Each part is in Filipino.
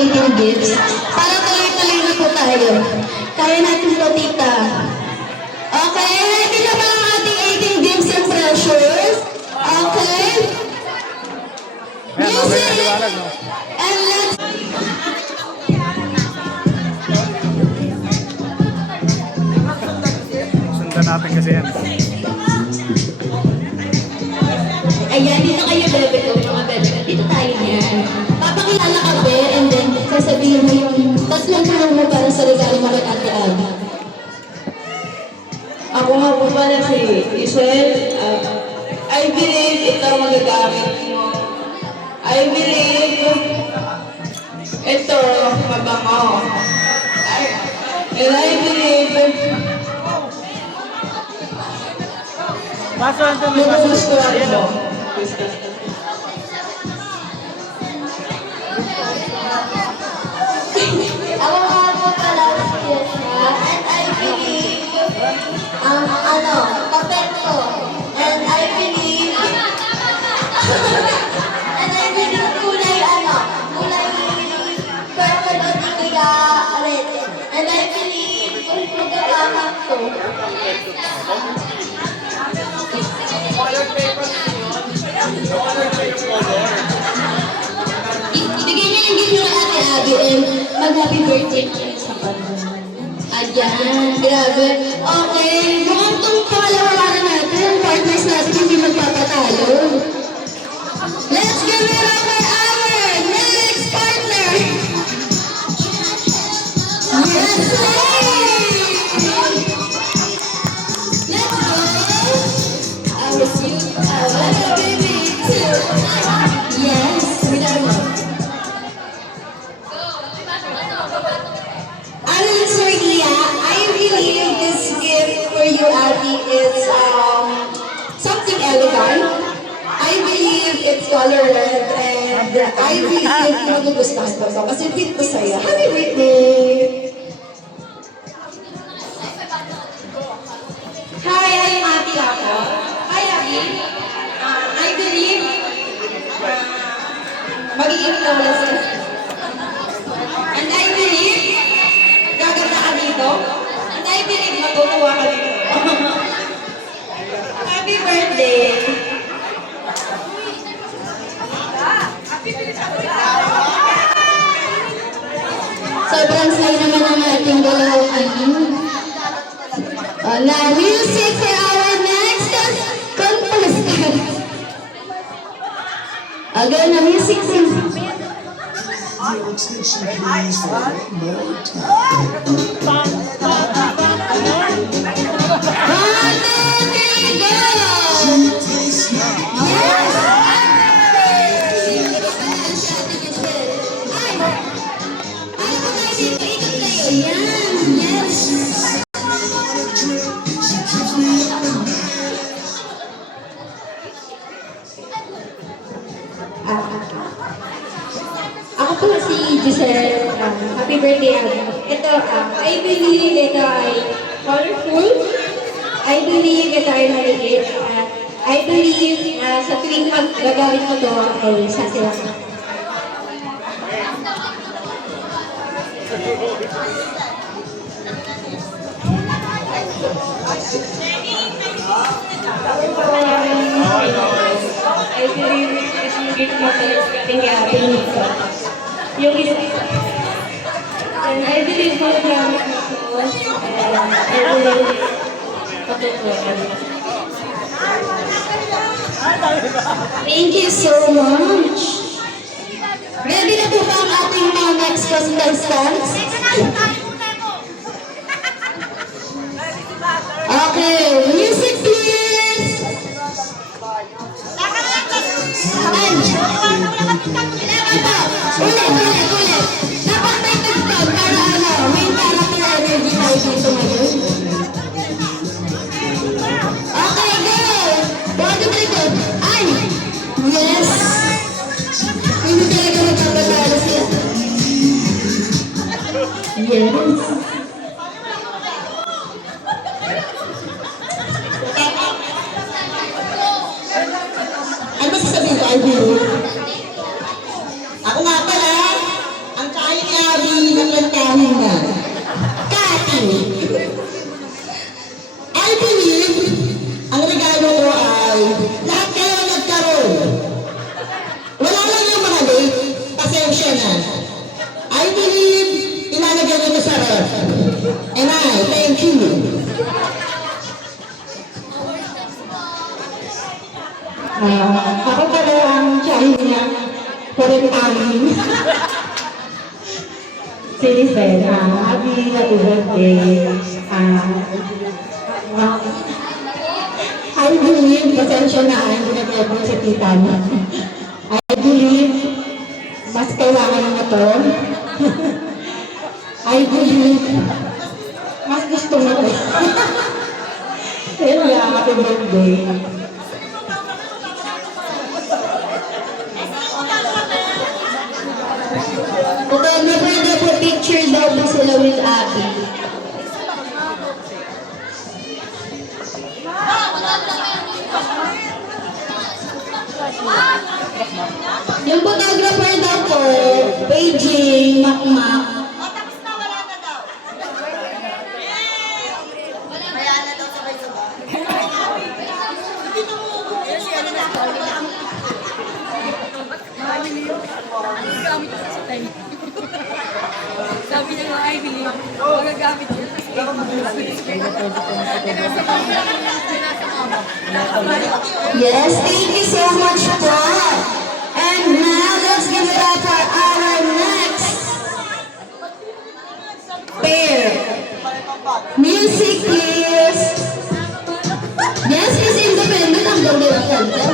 18 gifts. Para tuloy-tuloy na po tayo. Kaya natin po, tita. Okay, ready na ba ang ating 18 gifts and pressures? Okay. Music! And let's... Sundan natin kasi yan. Ayan, dito kayo, bebe ko, mga bebe ko. Dito tayo niyan. Papakilala ka, be, and then sasabihin mo yung tatlong tulong mo para sa regalo mo kay Ate Abby. Ako nga po pala si Isel. I believe ito magagamit mo. I believe ito mabango. And I believe Baso ito, may baso. magugustuhan mo. Ako nga po pala si Yesha, and I believe, papel ko. And I believe, kulay purple o di kaya red. And I believe, magagamit ko. Ibigay niyo yung gift ng Ate Abby and mag-happy birthday kayo sa pagkakas. Ayan, grabe. Okay, mukhang itong pangalawa na natin, partners natin hindi magpapatalo. Let's give it up for our next partner! Yes, let's go! I was you, I was a baby too. Yes, we don't know. I believe this gift for you, Abby, is something elegant. I believe it's color red, and I believe magugustuhan ko ito kasi fit ko sa'yo. Happy birthday! Hi, I'm Ate ako. Hi, Abby. I believe magiging flawless ka. And I believe gaganda ka dito. And I believe matutuwa ka dito. Happy birthday! Sobrang saya naman ang ating dalawang Now, music for our next contestant. Again, the music please. Ako po si Giselle. Happy birthday, Abby. Ito, I believe ito ay colorful. I believe ito ay maliit. I believe sa tuwing gagawin mo ito ay sasaya ka. I believe is yung gift mo sa tingin ko. Yung gift. And I believe magagamit mo ito. And I believe patutuwa. Thank you so much. Ready na po ba ang ating mga next contestants? Okay, music please! Ulit. Dapat may tagtag para may character energy tayo dito ngayon. Okay, go! Body break. Ay! Yes! Hindi talaga magpapatalo siya. Yes! Ano sasabihin ko, I believe? Ako nga pala, ang kaya na. I believe ilalagay nyo ito sa ref. And thank you. Ako pala ang China for an amin. Citizen, happy birthday. I believe, pasensya na, hindi nag-ebon sa tita mo. I believe, mas kailangan mo to. I believe, mas gusto mo to. Kaya, happy birthday. Photographer daw po, picture daw po sila with Abby. Yung photographer daw po, Beijing, Makmak. Sabi niya nga, I believe, magagamit niya. Yes, thank you so much po. And now, let's give it up for our next pair. Music, please. Yes, Miss Independent, ang ganda ng kanta.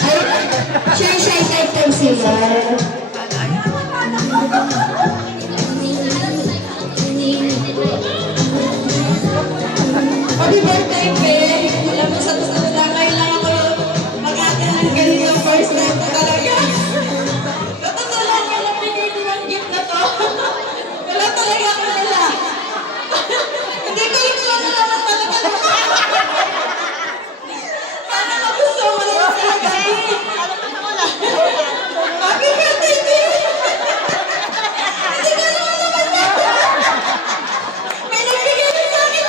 Ay, shy type lang sila. Happy birthday, Pe! Alam mo, sa totoo lang, kailangan ko mag-atin ng ganitong first time ko talaga. Sa totoo lang, wala bigay din ang gift na to. Wala talaga ako nila. Hindi ko yung nalaman talaga naman. Sana nagusto mo lang sa gabi. Happy birthday, Pe! Hindi ko naman naman. May nagbigay din sa akin.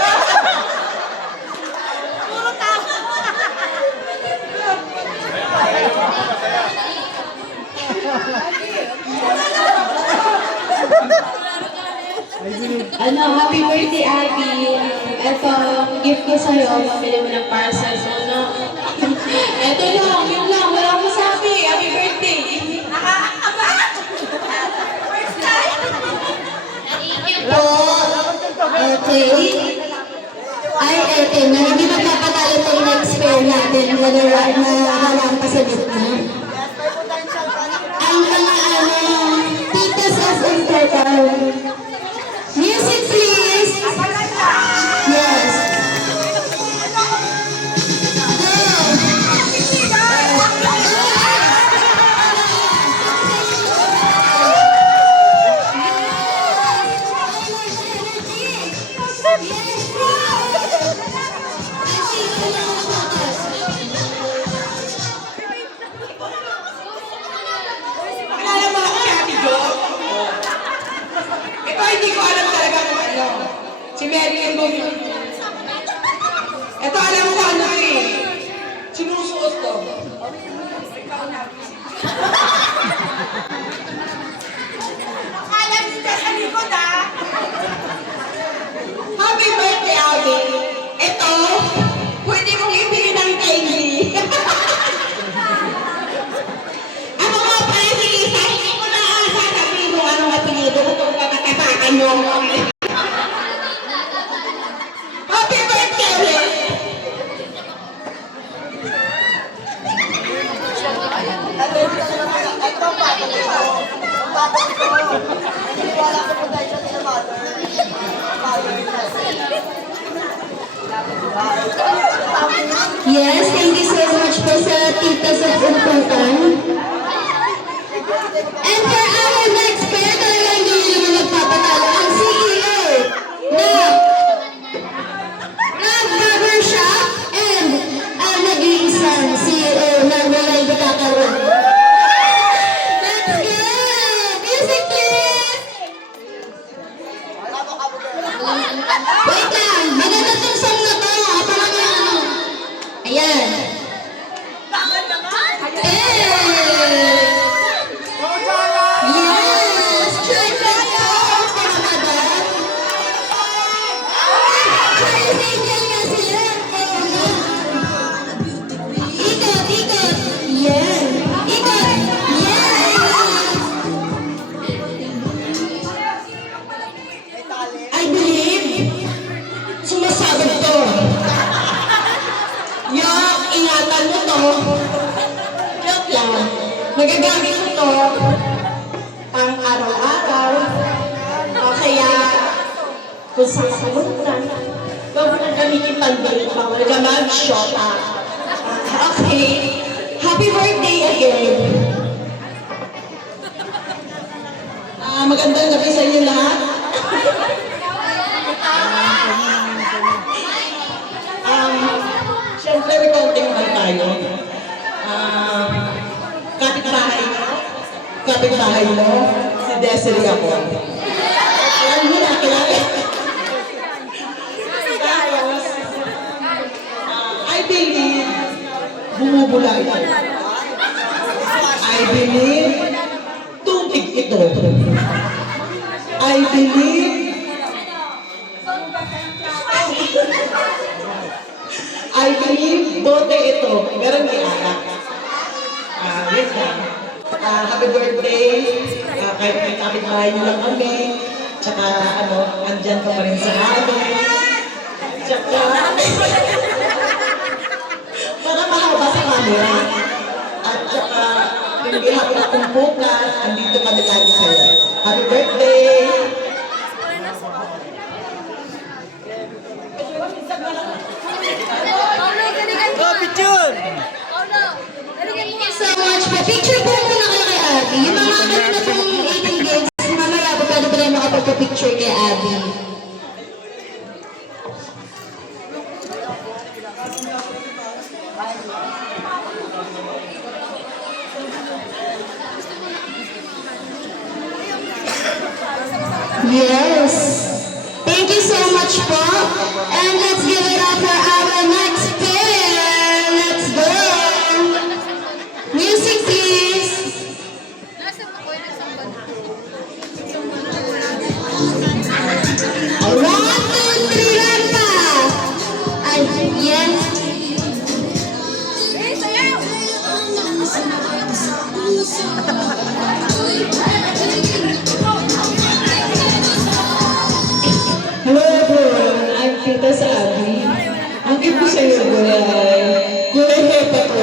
Happy birthday, Abby. Ito, gift ko sa'yo. Pabili mo ng parcel. So, ito lang, yun lang. Wala akong sabi. Happy birthday. Po. Okay. Ay, eto na. Hindi magpapatalo itong next pair natin na walang pasalit na. Ang mga titas of important. Music, please. Yes. Kilala mo ako si Ate Jo? Ito hindi ko alam talaga kung ano. Si Mary Ann Bumili. Ito alam ko ano eh. Sinusuot to. Alam niyo sa likod ah. Happy birthday, Abby. Ito, pwede mong ibigin ng candy. Ako nga pala si Lisa, hindi ko na sasabihin kung anong apelido ko kung patatapakan mo ako. Happy birthday! Yes, thank you so much po sa titas of important. And for our next pair, talaga hindi nyo naman magpapatalo ang CEO ng Barbershop and ang nag-iisang CEO ng Walay Bitakaroon. Let's go! Music, please! Wait lang, maganda tong song na to. Abangan nyo yung ano. Ayan. Eh! kung saan pumunta. Huwag mo nang gamitin pandate, bawal ka mag-shot Okay. Happy birthday again. Magandang gabi sa inyo lahat. Siyempre, may konting naman tayo. Kapitbahay mo, si Desiree ako. Alam mo na, kilala. Tapos, I believe, bumubula ito. I believe, tubig ito. I believe, bote ito. Meron may alak. Yun lang. Happy birthday. Kahit may kapitbahay nyo lang kami. Tsaka, andyan ka pa rin sa amin. Tsaka, para mahaba sa camera. At tsaka, hindi happy na kumpukan. Andito kami lagi sa'yo. Happy birthday! Thank you so much po. Picture po muna kayo kay Abby. Yung mga kanina pong 18 gigs, mamaya po pwede pa rin makapagpa-picture kay Abby. Yes. Thank you so much po. And let's give it up for our next pair. Let's go. Music please. 1, 2, 3, rampa. Ay, yes. Hello everyone, I'm Tita sa Abby. Ang gift ko sa iyo, gulay hepa to.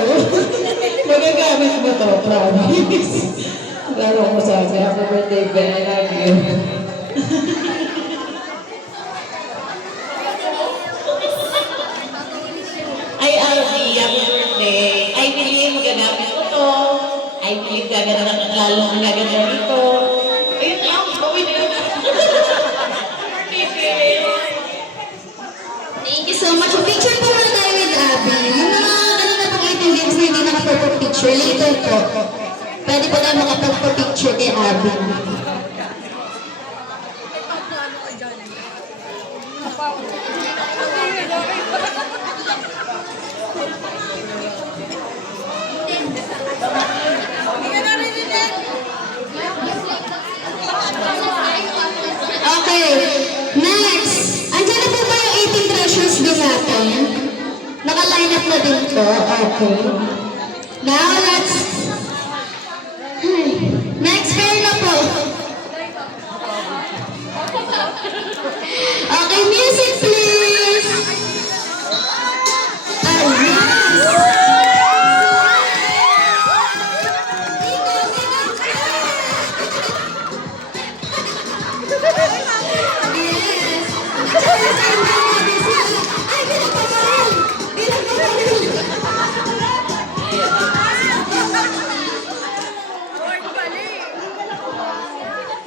Magagamit mo to, promise. Lalo ko sa akin, happy birthday, Ben, I love you. Ay, Alvi, happy birthday. I believe magagamit ko to. I believe gaganda ng lalo ang gaganda nito. Ayun lang, bawin na lang. Thank you so much. Picture po muna tayo with Abby. Yung mga kanina pang 18 gigs na hindi nakapagpa-picture, later po. Pwede po tayo makapagpa-picture kay Abby. Okay, next. Andiyan na po ba yung 18 treasures din natin? Naka-line up na din po. Okay. Now, let's... Next pair na po. Okay, music please.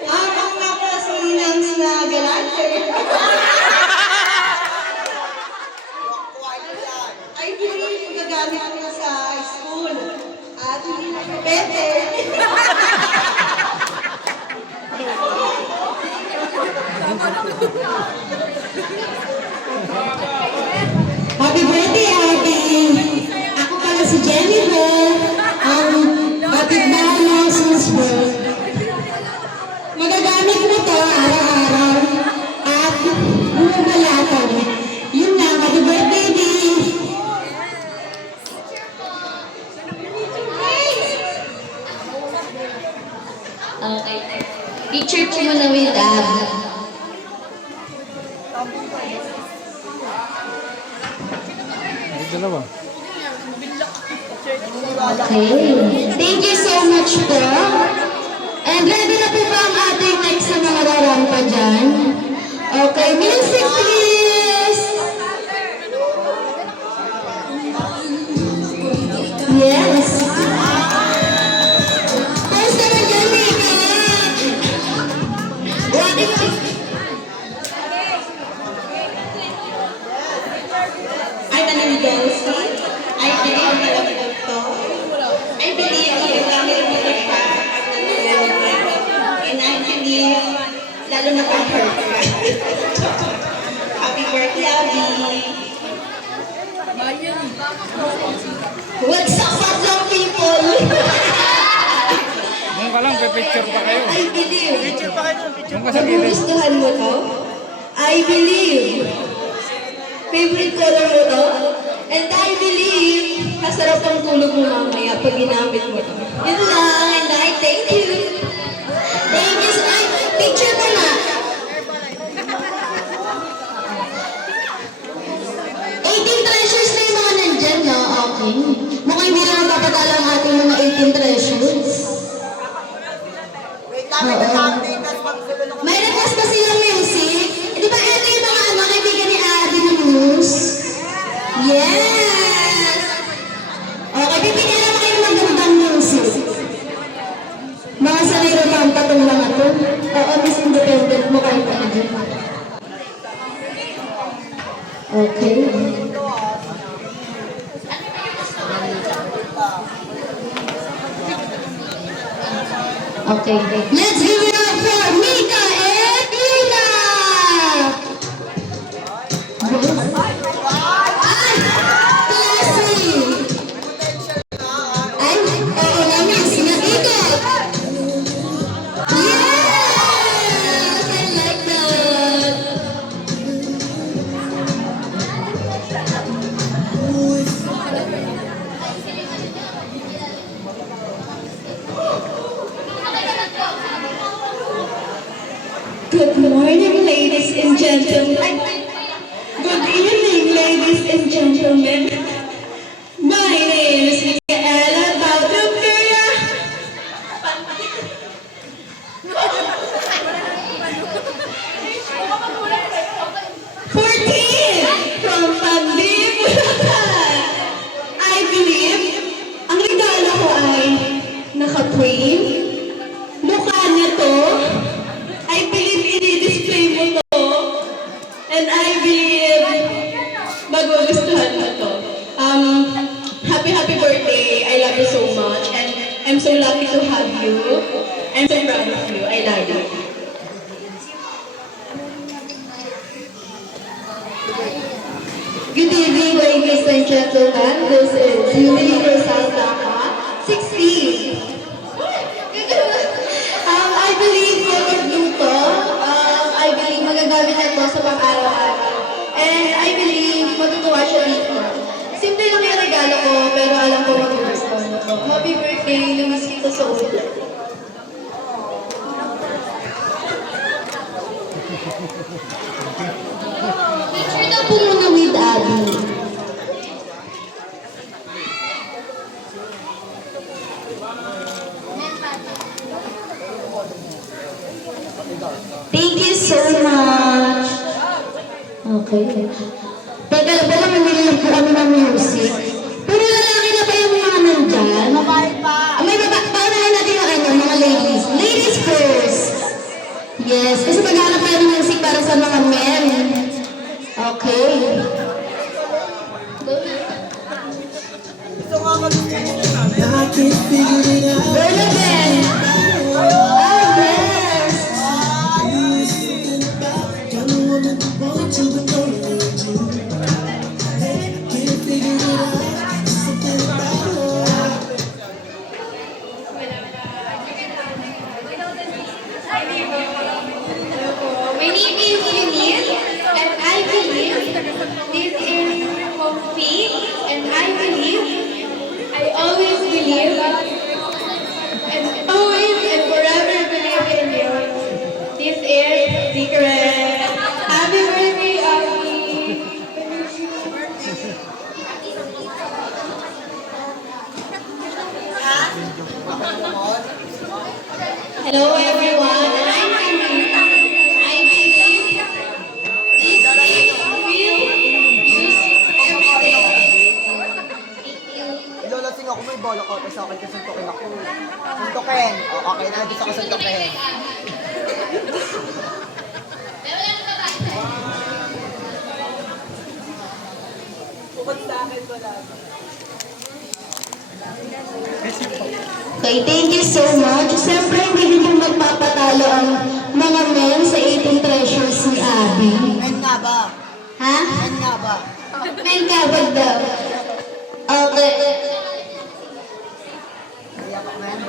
Ang nakasilang na galante. I believe gagamit ko sa school. At hindi na pwede. Happy birthday, Abby! Ako pala si Jennifer, ang kapitbahay ng Susburg. Magagamit mo to araw-araw at bumabalatan. Yun lang, happy birthday, Dee! Okay. Picture po muna with Abby. Okay. Thank you so much po. And ready na po ba ang ating next na mga rarampa dyan? Okay. Okay, music please! Yes! Pause naman dyan, Mika! Walking I'm an Indelsi. I believe malabog to. I believe magagamit mo to siya at nanulungan. And I believe lalo na kung hurt ka. Happy birthday, Abby. What's up, Patlong people? Nung ka lang, pipicture pa kayo. I believe. Nung ka sa gilid. Magugustuhan mo to? I believe. Favorite color mo to? And I believe, masarap ang tulog mo mamaya pag ginamit mo to. Yun lang, and I thank you. Thank you so much. Picture mo na. 18 treasures na yung mga nandyan, no? Okay. Mukhang hindi lang napapatala ang ating mga 18 treasures. May request pa silang music. Di ba ito yung mga kaibigan ni Abby na News? Yes! Okay, bibigyan naman kayo ng magandang music. Mga sanay naman patong lang ito. Oo, Miss Independent mo kayo pa dyan. Okay. Okay, let's give it up for Mika and Lina! Ay! Classy! Ay, oo na, miss. Nag-ikot! Yes! I like that! Good morning, ladies and gentlemen. Good evening, ladies and gentlemen. My name is Micaela Bautupia. 14 from Pandim, Bulacan. I believe ang regalo ko ay naka-frame. Mukha niya to. I believe i-display mo to. And I believe magugustuhan mo to. Happy birthday. I love you so much. And I'm so lucky to have you. I'm so proud of you. I love you. Good evening, ladies and gentlemen. This is Julie Rosal Daka, 16. I believe color blue to. I believe magagamit na ito sa pang-araw-araw. And I believe matutuwa siya dito. Simple lang yung regalo ko, pero alam ko magugustuhan ito. Happy birthday, Luis Quito Soul. Picture na po muna with Abby. Thank you so much. Okay. Teka lang, baka mamili po kami ng music. Puro lalaki na ba yung mga nandyan? May paunahan natin yung mga ladies. Ladies first. Yes, kasi maghanap tayo ng music para sa mga men. Okay. Go na. Go na, Ben. Ah, yes. My name is Eunice, and I believe this is comfy, and I believe, I always believe, and always and forever believe in you. This is Secret. Happy birthday, Abby. Hello, everyone. I'm Eunice. I believe okay kung suntukin ako. Suntukin. O, okay na, gusto ko suntukin. Okay, thank you so much. Siyempre, hindi din magpapatalo ang mga men sa 18 treasures ni Abby. Men nga ba? Ha? Men nga ba? Men ka ba daw? Okay. Iyak ako, men.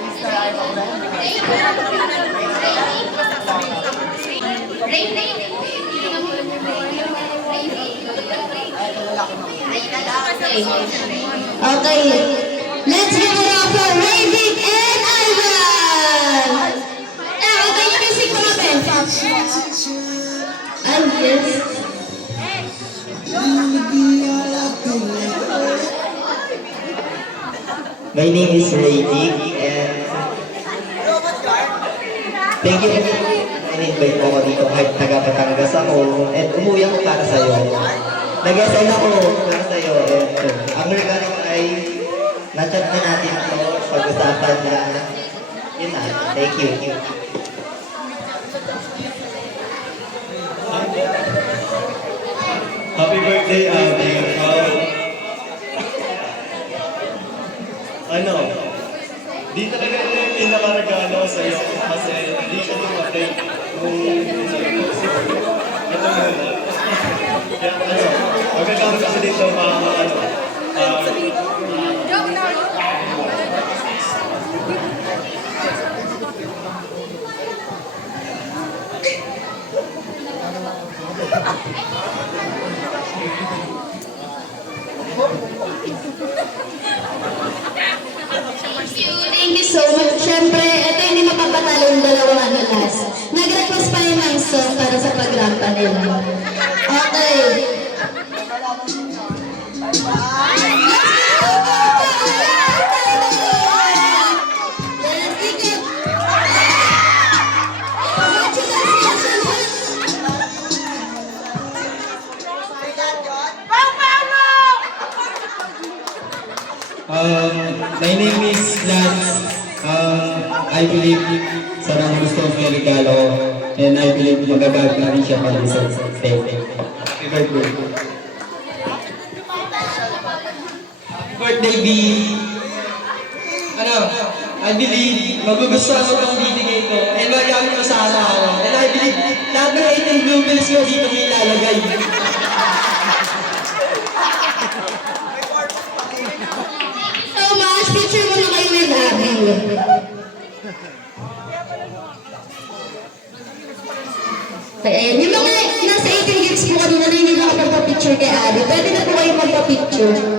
Mr. Iyak ako, men. Ay, tulala ko naman. Okay. Let's give it up for Ravic and Ivan! Now, okay, yung music mo natin. And yes. My name is Raydick and thank you in-invite mo ako dito kahit taga Batangas ako and umuwi ako para sa'yo. Nag-assign ako para sa'yo and ang regalo ko ay na-chat na natin ito pag-usapan na yun na. Thank you. Happy birthday, Abby. Di talaga yung pinakaregalo sa iyo kasi di siya dumating kung ito muna. Kaya magagamit kasi dito Thank you so much. Siyempre, ito hindi mapapatalo yung dalawang last. Nag-request pa yung mga song para sa pagrampa nila. Okay. My name is Lance. I believe sarang gusto ng regalo and I believe magagag na rin siya para sa birthday. Happy birthday. Birthday B. I believe magugustuhan mo kang bibigay ko and magamit ko sa araw-araw. And I believe lahat ng 18 bluebills mo dito may ilalagay. So much. Picture mo na kayo with Abby. Ayan, yung mga nasa 18 gifts po kanina na hindi nakapagpa-picture kay Abby, pwede na po kayo magpa-picture.